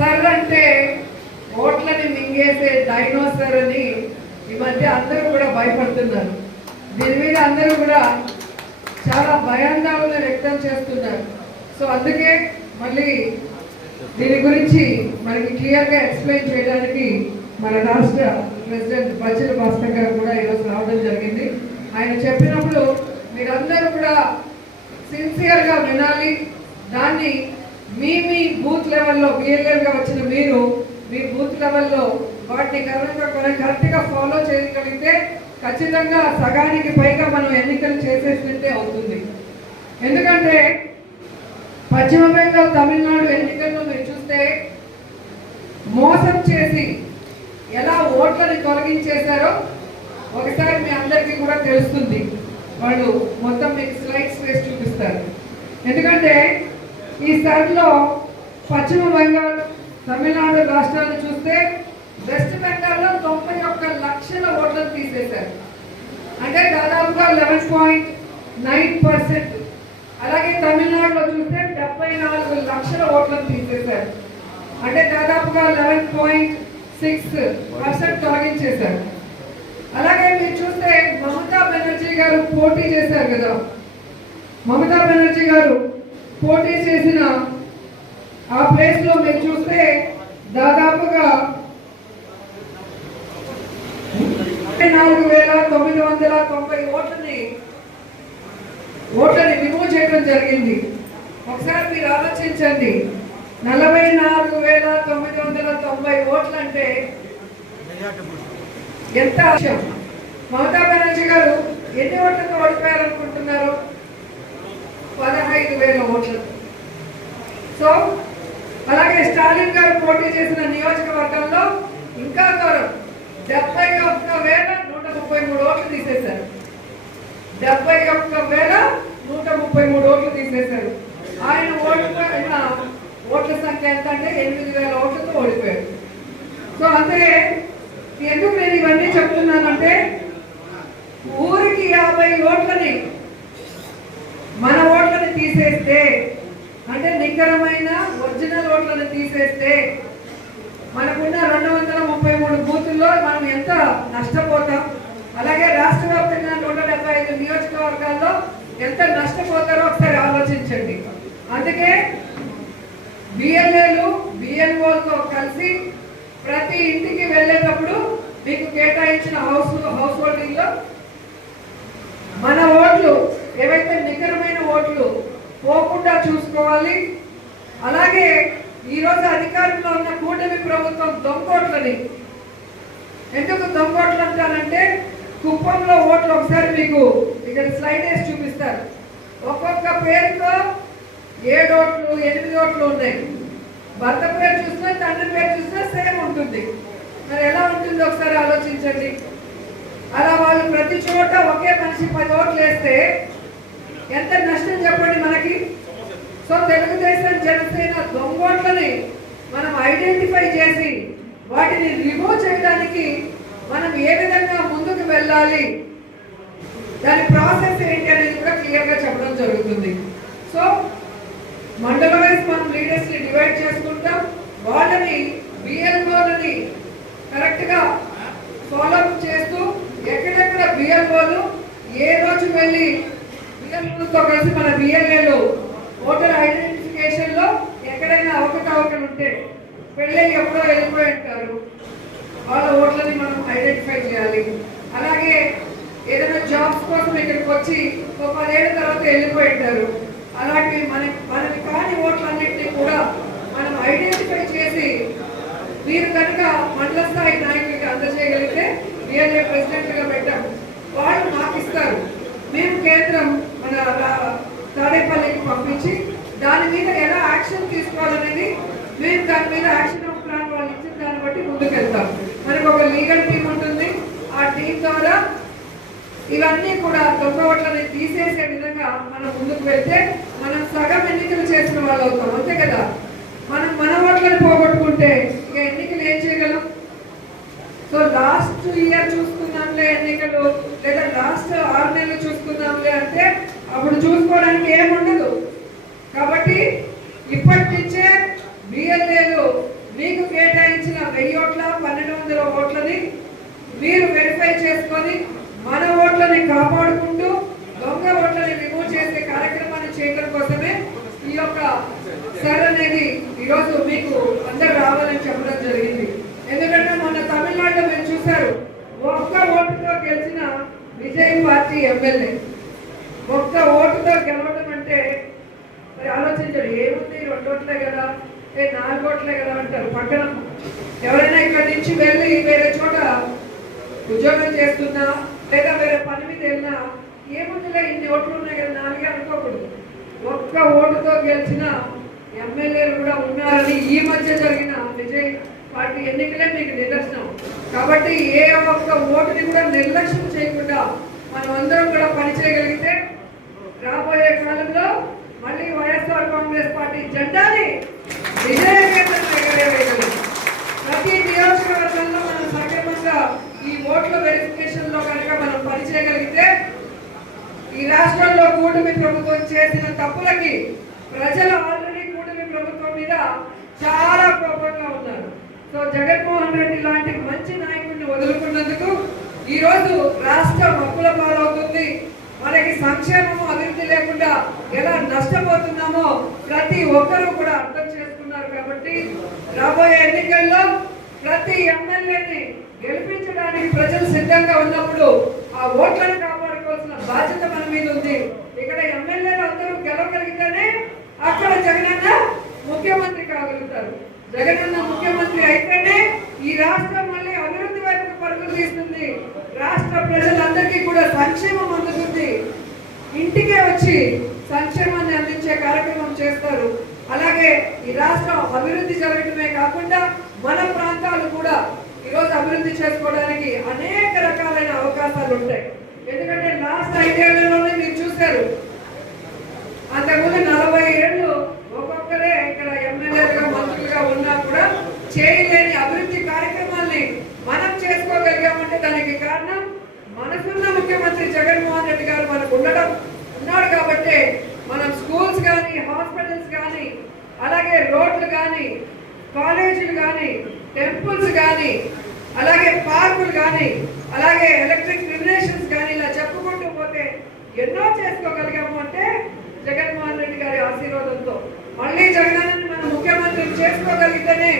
Sir అంటే ఓట్లని మింగేసే dinosaur అని ఈ మధ్య అందరూ కూడా భయపడుతున్నారు. దీని మీద అందరూ కూడా చాలా భయాందోళన వ్యక్తం చేస్తున్నారు. సో అందుకే మళ్ళీ దీని గురించి మనకి క్లియర్గా ఎక్స్ప్లెయిన్ చేయడానికి మన రాష్ట్ర ప్రెసిడెంట్ బచ్చుల భాస్కర్ గారు కూడా ఈరోజు రావడం జరిగింది. ఆయన చెప్పినప్పుడు మీరందరూ కూడా సిన్సియర్గా వినాలి. దాన్ని మీ బూత్ లెవెల్లో బిఎల్ఏగా వచ్చిన మీరు మీ బూత్ లెవెల్లో వాటిని కరెక్ట్గా ఫాలో చేయగలిగితే ఖచ్చితంగా సగానికి పైగా మనం ఎన్నికలు చేసేస్తుంటే అవుతుంది. ఎందుకంటే పశ్చిమ బెంగాల్, తమిళనాడు ఎన్నికల్లో మీరు చూస్తే మోసం చేసి ఎలా ఓట్లని తొలగించేశారో ఒకసారి మీ అందరికీ కూడా తెలుస్తుంది. వాళ్ళు మొత్తం మీకు స్లైడ్స్ వేసి చూపిస్తారు. ఎందుకంటే ఈసారిలో పశ్చిమ బెంగాల్, తమిళనాడు రాష్ట్రాలను చూస్తే వెస్ట్ బెంగాల్లో 91 లక్షల ఓట్లను తీసేశారు. అంటే దాదాపుగా 11.9%. అలాగే తమిళనాడులో చూస్తే 74 లక్షల ఓట్లను తీసేశారు. అంటే దాదాపుగా 11.6% తొలగించేశారు. అలాగే మీరు చూస్తే మమతా బెనర్జీ గారు పోటీ చేశారు కదా, మమతా బెనర్జీ గారు పోటీ చేసిన ఆ ప్లేస్ లో మీరు చూస్తే దాదాపుగా 4,990 ఓట్లని రిమూవ్ చేయడం జరిగింది. ఒకసారి మీరు ఆలోచించండి, 44,990 ఓట్లు అంటే ఎంత విషయం. మమతా బెనర్జీ గారు ఎన్ని ఓట్లతో ఓడిపోయారనుకుంటున్నారు? 15,000 ఓట్లు. సో అలాగే స్టాలిన్ గారు పోటీ చేసిన నియోజకవర్గంలో ఇంకా ఘోరం, 71,133 ఓట్లు తీసేశారు. 71,133 ఓట్లు తీసేశారు. ఆయన ఓడిపోయిన ఓట్ల సంఖ్య ఎంత అంటే 8,000 ఓట్లతో ఓడిపోయారు. సో అంటే ఎందుకు నేను ఇవన్నీ చెప్తున్నానంటే ఊరికి 50 ఓట్లని మన ఓట్లని తీసేస్తే, అంటే నికరమైన ఒరిజినల్ ఓట్లను తీసేస్తే మనకున్న 233 బూతుల్లో మనం ఎంత నష్టపోతాం. అలాగే రాష్ట్ర వ్యాప్తంగా 175 నియోజకవర్గాల్లో ఎంత నష్టపోతారో ఒకసారి ఆలోచించండి. అందుకే బిఎల్ఏలు బిఎల్ఓలతో కలిసి ప్రతి ఇంటికి వెళ్ళేటప్పుడు మీకు కేటాయించిన హౌస్ హోల్డింగ్ లో మన ఓట్లు ఏవైతే నికరమైన ఓట్లు పోకుండా చూసుకోవాలి. అలాగే ఈరోజు అధికారంలో ఉన్న కూటమి ప్రభుత్వం దొంగోట్లని, ఎందుకు దొంగోట్లు అంటారంటే కుప్పంలో ఓట్లు ఒకసారి మీకు ఇక్కడ స్లైడ్ వేసి చూపిస్తారు. ఒక్కొక్క పేరుతో 7 ఓట్లు 8 ఓట్లు ఉన్నాయి. భర్త పేరు చూసినా తండ్రి పేరు చూసినా సేమ్ ఉంటుంది. మరి ఎలా ఉంటుంది ఒకసారి ఆలోచించండి. అలా వాళ్ళు ప్రతి చోట ఒకే మనిషి 10 ఓట్లు వేస్తే ఎంత నష్టం చెప్పండి మనకి. సో తెలుగుదేశం జనసేన దొంగోట్లని మనం ఐడెంటిఫై చేసి వాటిని రిమూవ్ చేయడానికి మనం ఏ విధంగా ముందుకు వెళ్ళాలి, దాని ప్రాసెస్ ఏంటి అనేది కూడా క్లియర్గా చెప్పడం జరుగుతుంది. సో మండల వైజ్ మనం లీడర్స్ ని డివైడ్ చేసుకుంటాం. వాళ్ళని బిఎల్ఓలని కరెక్ట్గా ఫాలో అప్ చేస్తూ ఎక్కడెక్కడ బిఎల్ఓలు ఏ రోజు వెళ్ళి బిఎల్ఓలతో కలిసి మన బిఎల్ఏలు ఓటర్ ఐడెంటిఫికేషన్ లో ఎక్కడైనా అవకతవకలు ఉంటే పెళ్ళి ఎప్పుడో వెళ్ళిపోయి ఉంటారు, వాళ్ళ ఓట్లని మనం ఐడెంటిఫై చేయాలి. అలాగే ఏదైనా జాబ్స్ కోసం ఇక్కడికి వచ్చి 10 ఏళ్ళ తర్వాత వెళ్ళిపోయి ఉంటారు. అలాంటివి మనకి కాని ఓట్లన్నింటినీ కూడా మనం ఐడెంటిఫై చేసి మీరు కనుక మండల స్థాయి నాయకులకి అందజేయగలిగితే బిఎల్ఏ ప్రెసిడెంట్గా పెట్టాం, వాళ్ళు మాకు ఇస్తారు. మేము కేంద్రం మన తాడేపల్లికి పంపించి దాని మీద ఎలా యాక్షన్ తీసుకోవాలనేది మేము దాని మీద యాక్షన్ ప్లాన్ వాళ్ళు ఇచ్చిన దాన్ని బట్టి ముందుకు వెళ్తాం. మనకు ఒక లీగల్ టీం ఉంటుంది. ఆ టీం ద్వారా ఇవన్నీ కూడా దొంగ ఓట్లని తీసేసే విధంగా మనం ముందుకు వెళ్తే మనం సగం ఎన్నికలు చేసిన వాళ్ళు అవుతాం. అంతే కదా. మనం మన ఓట్లను పోగొట్టుకుంటే ఇక ఎన్నికలు ఏం చేయగలం? సో లాస్ట్ ఇయర్ చూసుకుందాంలే ఎన్నికలు, లేదా లాస్ట్ 6 నెలలు చూసుకుందాంలే అంటే అప్పుడు చూసుకోవడానికి ఏముండదు. కాబట్టి ఇప్పటి నుంచే బిఎల్ఏలు మీరు వెరిఫై చేసుకొని మన ఓట్లని కాపాడుకుంటూ దొంగ ఓట్లని రిమూవ్ చేసే కార్యక్రమాన్ని చేయడం కోసమే ఈ యొక్క సర్ అనేది ఈరోజు మీకు అందరు రావాలని చెప్పడం జరిగింది. ఎందుకంటే మొన్న తమిళనాడులో మీరు చూశారు, ఒక్క ఓటుతో గెలిచిన విజయ్ పార్టీ ఎమ్మెల్యే. ఒక్క ఓటుతో గెలవడం అంటే మరి ఆలోచించాడు, ఏముంది 2 ఓట్లే కదా, 4 ఓట్లే కదా అంటారు. పక్కన ఎవరైనా ఇక్కడి నుంచి వెళ్ళి వేరే చోట ఉద్యోగం చేస్తున్నా లేదా వేరే పని మీద వెళ్ళినా ఏముందిలే ఇన్ని ఓట్లు ఉన్నాయి కదా 4 అనుకోకూడదు. ఒక్క ఓటుతో గెలిచిన ఎమ్మెల్యేలు కూడా ఉన్నారని ఈ మధ్య జరిగిన విజయ్ పార్టీ ఎన్నికలే మీకు నిదర్శనం. కాబట్టి ఏ ఒక్క ఓటుని కూడా నిర్లక్ష్యం చేయకుండా మనం అందరం కూడా పనిచేయగలిగితే రాబోయే కాలంలో మళ్ళీ వైఎస్ఆర్ కాంగ్రెస్ పార్టీ జెండాని విజయకేతనం ఎగరేయగలం. ప్రతి నియోజకవర్గంలో మనం సక్రమంగా ఈ ఓట్ల వెరిఫికేషన్ లో కనుక మనం పనిచేయగలిగితే ఈ రాష్ట్రంలో కూటమి ప్రభుత్వం చేసిన తప్పులకి ప్రజలు ఆల్రెడీ కూటమి ప్రభుత్వం మీద చాలా కోపంగా ఉన్నారు. సో జగన్మోహన్ రెడ్డి లాంటి మంచి నాయకుడిని వదులుకున్నందుకు ఈ రోజు రాష్ట్రం అప్పుల పాలవుతుంది. మనకి సంక్షేమము అభివృద్ధి లేకుండా ఎలా నష్టపోతున్నామో ప్రతి ఒక్కరూ కూడా అర్థం చేసుకున్నారు. కాబట్టి రాబోయే ఎన్నికల్లో ప్రతి ఎమ్మెల్యేని గెలిపించడానికి ప్రజలు సిద్ధంగా ఉన్నప్పుడు ఆ ఓట్లను కాపాడుకోవాల్సిన బాధ్యత మన మీద ఉంది. ఇక్కడ ఎమ్మెల్యేలు అందరూ గెలవగలిగితేనే అక్కడ జగనన్న ముఖ్యమంత్రి కాగలుగుతారు. జగనన్న ముఖ్యమంత్రి అయితేనే ఈ రాష్ట్రం మళ్ళీ అభివృద్ధి వైపు పరుగులు తీస్తుంది. రాష్ట్ర ప్రజలందరికీ కూడా సంక్షేమం అందుతుంది. ఇంటికే వచ్చి సంక్షేమాన్ని అందించే కార్యక్రమం చేస్తారు. అలాగే ఈ రాష్ట్రం అభివృద్ధి జరగడమే కాకుండా మన ప్రాంతాలు కూడా ఈరోజు అభివృద్ధి చేసుకోవడానికి అనేక రకాలైన అవకాశాలు ఉంటాయి. ఎందుకంటే లాస్ట్ 5 ఏళ్లలోనే మీరు చూశారు, అంతకుముందు 40 ఏళ్ళు ఒక్కొక్కరే ఇక్కడ ఎమ్మెల్యేలుగా మంత్రులుగా ఉన్నా కూడా చేయలేని అభివృద్ధి కార్యక్రమాల్ని మనం చేసుకోగలిగామంటే దానికి కారణం మనసున్న ముఖ్యమంత్రి జగన్మోహన్ రెడ్డి గారు మనకు ఉన్నాడు. కాబట్టి మనం స్కూల్స్ కానీ, హాస్పిటల్స్ కానీ, అలాగే రోడ్లు కానీ, కాలేజీలు కానీ, టెంపుల్స్ కానీ, అలాగే పార్కులు కానీ, అలాగే ఎలక్ట్రిక్ రిలేషన్స్ కానీ, ఇలా చెప్పుకుంటూ పోతే ఎన్నో చేసుకోగలిగాము అంటే జగన్మోహన్ రెడ్డి గారి ఆశీర్వాదంతో. మళ్ళీ జగనన్నని మనం ముఖ్యమంత్రి చేసుకోగలిగితేనే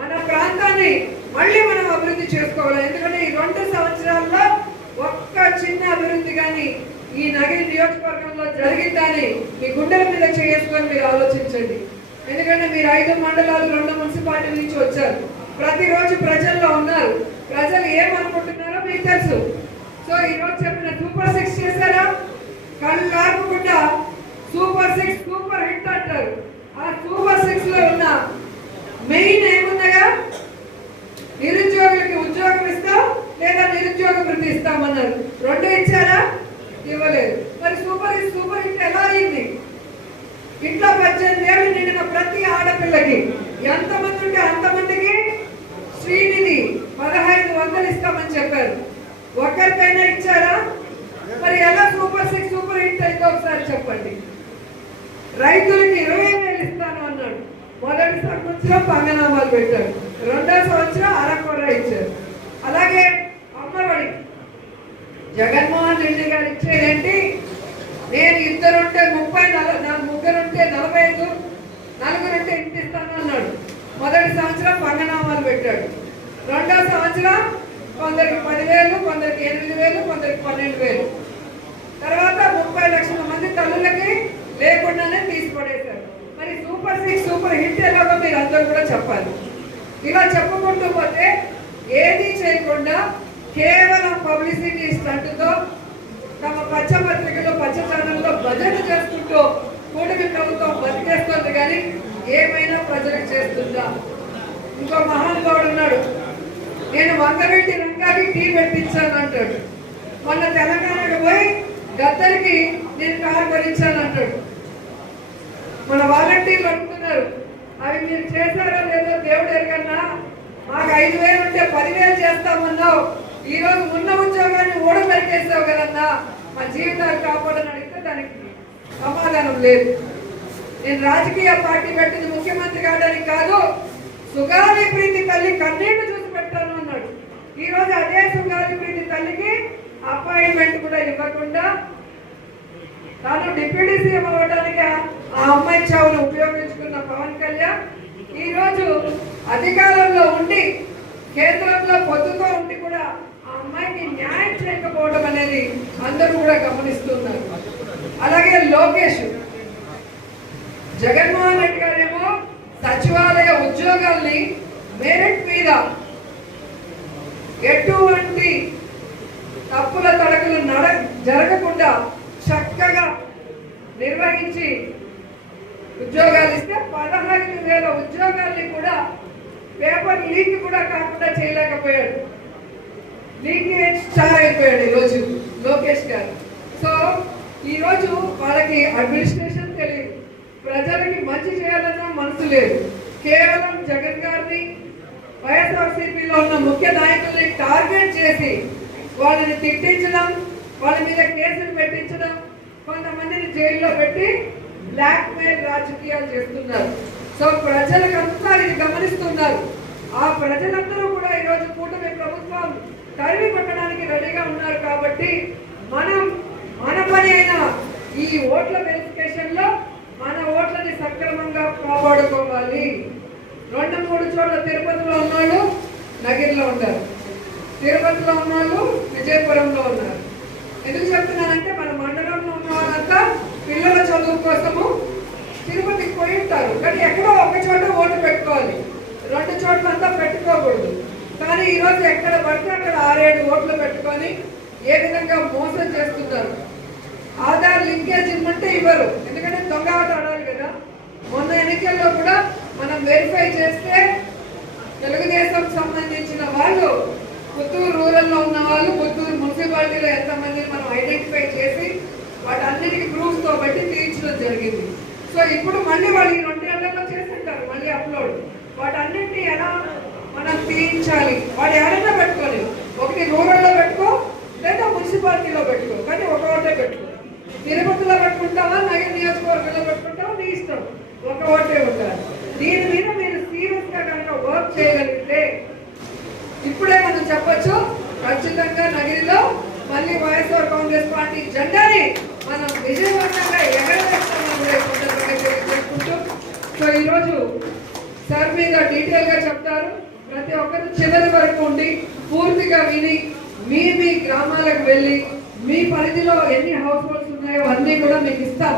మన ప్రాంతాన్ని మళ్ళీ మనం అభివృద్ధి చేసుకోవాలి. ఎందుకంటే ఈ 2 సంవత్సరాల్లో ఒక్క చిన్న అభివృద్ధి కానీ ఈ నగరి నియోజకవర్గంలో జరిగిందని మీ గుండెల మీద చేసుకొని మీరు ఆలోచించండి. ఎందుకంటే మీరు 5 మండలాలు 2 మున్సిపాలిటీ నుంచి వచ్చారు. ప్రతిరోజు ప్రజల్లో ఉన్నారు. ప్రజలు ఏమనుకుంటున్నారో మీకు తెలుసు. సో ఈరోజు చెప్పిన సూపర్ 6 చేశారా, కళ్ళు కాకుండా సూపర్ 6 సూపర్ హిట్ అంటారు. ఆ సూపర్ 6 లో ఉన్న మెయిన్ ఏముందగా, నిరుద్యోగులకి ఉద్యోగం ఇస్తాం లేదా నిరుద్యోగ వృత్తి ఇస్తామన్నారు. 2 ఇచ్చారా? ఇవ్వలేదు. మరి సూపర్ హిట్ ఎలా అయింది? ఇంట్లో 18 ఏళ్ళు నిండిన ప్రతి ఆడపిల్లకి ఎంతమంది ఉంటే అంతమందికి శ్రీనిధి 1500 ఇస్తామని చెప్పారు. ఒక్కరికైనా ఇచ్చారా? మరి ఎలా సూపర్ 6 సూపర్ హిట్ అయితే ఒకసారి చెప్పండి. రైతులకి 20,000 ఇస్తాను అన్నాడు. మొదటి సంవత్సరం పంగనామాలు పెట్టారు, 2వ సంవత్సరం అరకొర ఇచ్చారు. అలాగే అమ్మఒడి జగన్మోహన్ రెడ్డి గారు ఇచ్చేదేంటి, నేను 2 ఉంటే 30, 3 ఉంటే 45, 4 ఉంటే ఇంటి ఇస్తాను అన్నాడు. మొదటి సంవత్సరం పంగనామాలు పెట్టాడు. 2వ సంవత్సరం కొందరికి 10,000, కొందరికి 8,000, కొందరికి 12,000. తర్వాత 30 లక్షల మంది తల్లులకి లేకుండానే తీసిపడేశారు. మరి సూపర్ 6 సూపర్ హిట్ ఎలాగో మీరు అందరూ కూడా చెప్పాలి. ఇలా చెప్పుకుంటూ పోతే ఏది చేయకుండా కేవలం పబ్లిసిటీ స్టంట్తో తమ పచ్చపత్రికలో పచ్చ ఛానల్లో భజన చేసుకుంటూ కూటమి ప్రభుత్వం బతికేస్తుంది. కానీ ఏమైనా ప్రజలకు చేస్తుందా? ఇంకో మహానుభావుడు ఉన్నాడు, నేను వంగవీటి రంగాకి టీ పెట్టించాను అంటాడు. మొన్న తెలంగాణకు పోయి గద్దరికి నేను కారు కొనిచ్చాను అంటాడు. మన వాలంటీర్లు అడుగుతున్నారు, అవి మీరు చేశారో లేదో దేవుడు ఎరగన్నా, మాకు 5,000 ఉంటే 10,000 చేస్తామన్నావు, ఈ రోజు ఉన్న ఉద్యోగాన్ని ఓడబెరికేసావు కదన్నా, మా జీవితాలు కాపాడని అడిగితే దానికి సమాధానం లేదు. నేను రాజకీయ పార్టీ పెట్టింది ముఖ్యమంత్రి కావడానికి కాదు, సుగాలి ప్రీతి తల్లి కన్నీళ్లు చూసి పెట్టాను అన్నాడు. ఈ రోజు అదే సుగాలిపేట తల్లికి అపాయింట్మెంట్ కూడా ఇవ్వకుండా తాను డిప్యూటీ సీఎం అవ్వడానికి ఆ అమ్మాయి చావును ఉపయోగించుకున్న పవన్ కళ్యాణ్ ఈ రోజు అధికారంలో ఉండి కేంద్రంలో పొద్దుతో ఉండి కూడా ఆ అమ్మాయికి న్యాయం చేయకపోవడం అనేది అందరూ కూడా గమనిస్తున్నారు. అలాగే లోకేష్, జగన్మోహన్ రెడ్డి గారేమో సచివాలయ ఉద్యోగాల్ని మెరిట్ మీద ఎటువంటి తప్పుల తడకలు జరగకుండా చక్కగా నిర్వహించి ఉద్యోగాలు ఇస్తే 15,000 ఉద్యోగాల్ని కూడా పేపర్ లీక్ కూడా కాకుండా చేయలేకపోయాడు. లీకేజ్ స్టార్ అయిపోయాడు ఈరోజు లోకేష్ గారు. సో ఈరోజు వాళ్ళకి అడ్మినిస్ట్రేషన్ తెలియదు, ప్రజలకి మంచి చేయాలన్న మనసు లేదు. కేవలం జగన్ గారిని వైఎస్ఆర్సీపీలో ఉన్న ముఖ్య నాయకుల్ని టార్గెట్ చేసి వాళ్ళని తిట్టించడం, వాళ్ళ మీద కేసులు పెట్టించడం, కొంతమందిని జైల్లో పెట్టి బ్లాక్ మెయిల్ రాజకీయాలు చేస్తున్నారు. సో ప్రజలకంతా ఇది గమనిస్తున్నారు. ఆ ప్రజలందరూ కూడా ఈరోజు కూటమి ప్రభుత్వం తరిమి కొట్టడానికి రెడీగా ఉన్నారు. కాబట్టి మన పని అయిన ఈ ఓట్ల వెరిఫికేషన్ లో మన ఓట్లని సక్రమంగా కాపాడుకోవాలి. 2-3 చోట్ల తిరుపతిలో ఉన్నోళ్ళు నగిరిలో ఉంటారు, తిరుపతిలో ఉన్నోళ్ళు విజయపురంలో ఉన్నారు. ఎందుకు చెప్తున్నానంటే మన మండలంలో ఉన్న వాళ్ళంతా పిల్లల చదువు కోసము తిరుపతికి పోయి ఉంటారు. కానీ ఎక్కడో ఒక చోట ఓటు పెట్టుకోవాలి, 2 చోట్లంతా పెట్టుకోకూడదు. కానీ ఈరోజు ఎక్కడ పడితే అక్కడ 6-7 ఓట్లు పెట్టుకొని ఏ విధంగా మోసం చేస్తున్నారు. ఆధార్ లింకేజ్ ఇవ్వమంటే ఇవ్వరు, ఎందుకంటే దొంగ ఆట ఆడాలి కదా. మొన్న ఎన్నికల్లో కూడా మనం వెరిఫై చేస్తే తెలుగుదేశం సంబంధించిన వాళ్ళు పుత్తూరు రూరల్లో ఉన్న వాళ్ళు పుత్తూరు మున్సిపాలిటీలో ఎంతమందిని మనం ఐడెంటిఫై చేసి వాటన్నిటికీ ప్రూఫ్తో బట్టి తీయించడం జరిగింది. సో ఇప్పుడు మళ్ళీ వాళ్ళు ఈ 2 ఏళ్లలో చేస్తుంటారు మళ్ళీ అప్లోడ్. వాటన్నిటిని ఎలా మనం తీయించాలి, వాడు ఏడైనా పెట్టుకోని, ఒకటి రూరల్లో పెట్టుకో లేదా మున్సిపాలిటీలో పెట్టుకో, కానీ ఒక ఓటే పెట్టుకో. తిరుపతిలో పెట్టుకుంటావా, నగర నియోజకవర్గంలో పెట్టుకుంటావా, నీ ఇష్టం, ఒక ఓటే ఉంటారు. దీని మీద మీరు సీరియస్ గా కనుక వర్క్ చేయగలిగితే ఇప్పుడే మనం చెప్పొచ్చు, ఖచ్చితంగా నగిరిలో మళ్ళీ వైఎస్ఆర్ కాంగ్రెస్ పార్టీ జెండాని మనం విజయవంతంగా ఎగరవేస్తామని కూడా సందర్భంగా తెలియజేసుకుంటూ, సో ఈరోజు సార్ మీద డీటెయిల్ గా చెప్తారు. ప్రతి ఒక్కరు చివరి వరకు ఉండి పూర్తిగా విని మీ గ్రామాలకు వెళ్ళి మీ పరిధిలో ఎన్ని హౌస్ హోల్డ్స్ ఉన్నాయో అన్నీ కూడా మీకు ఇస్తాం.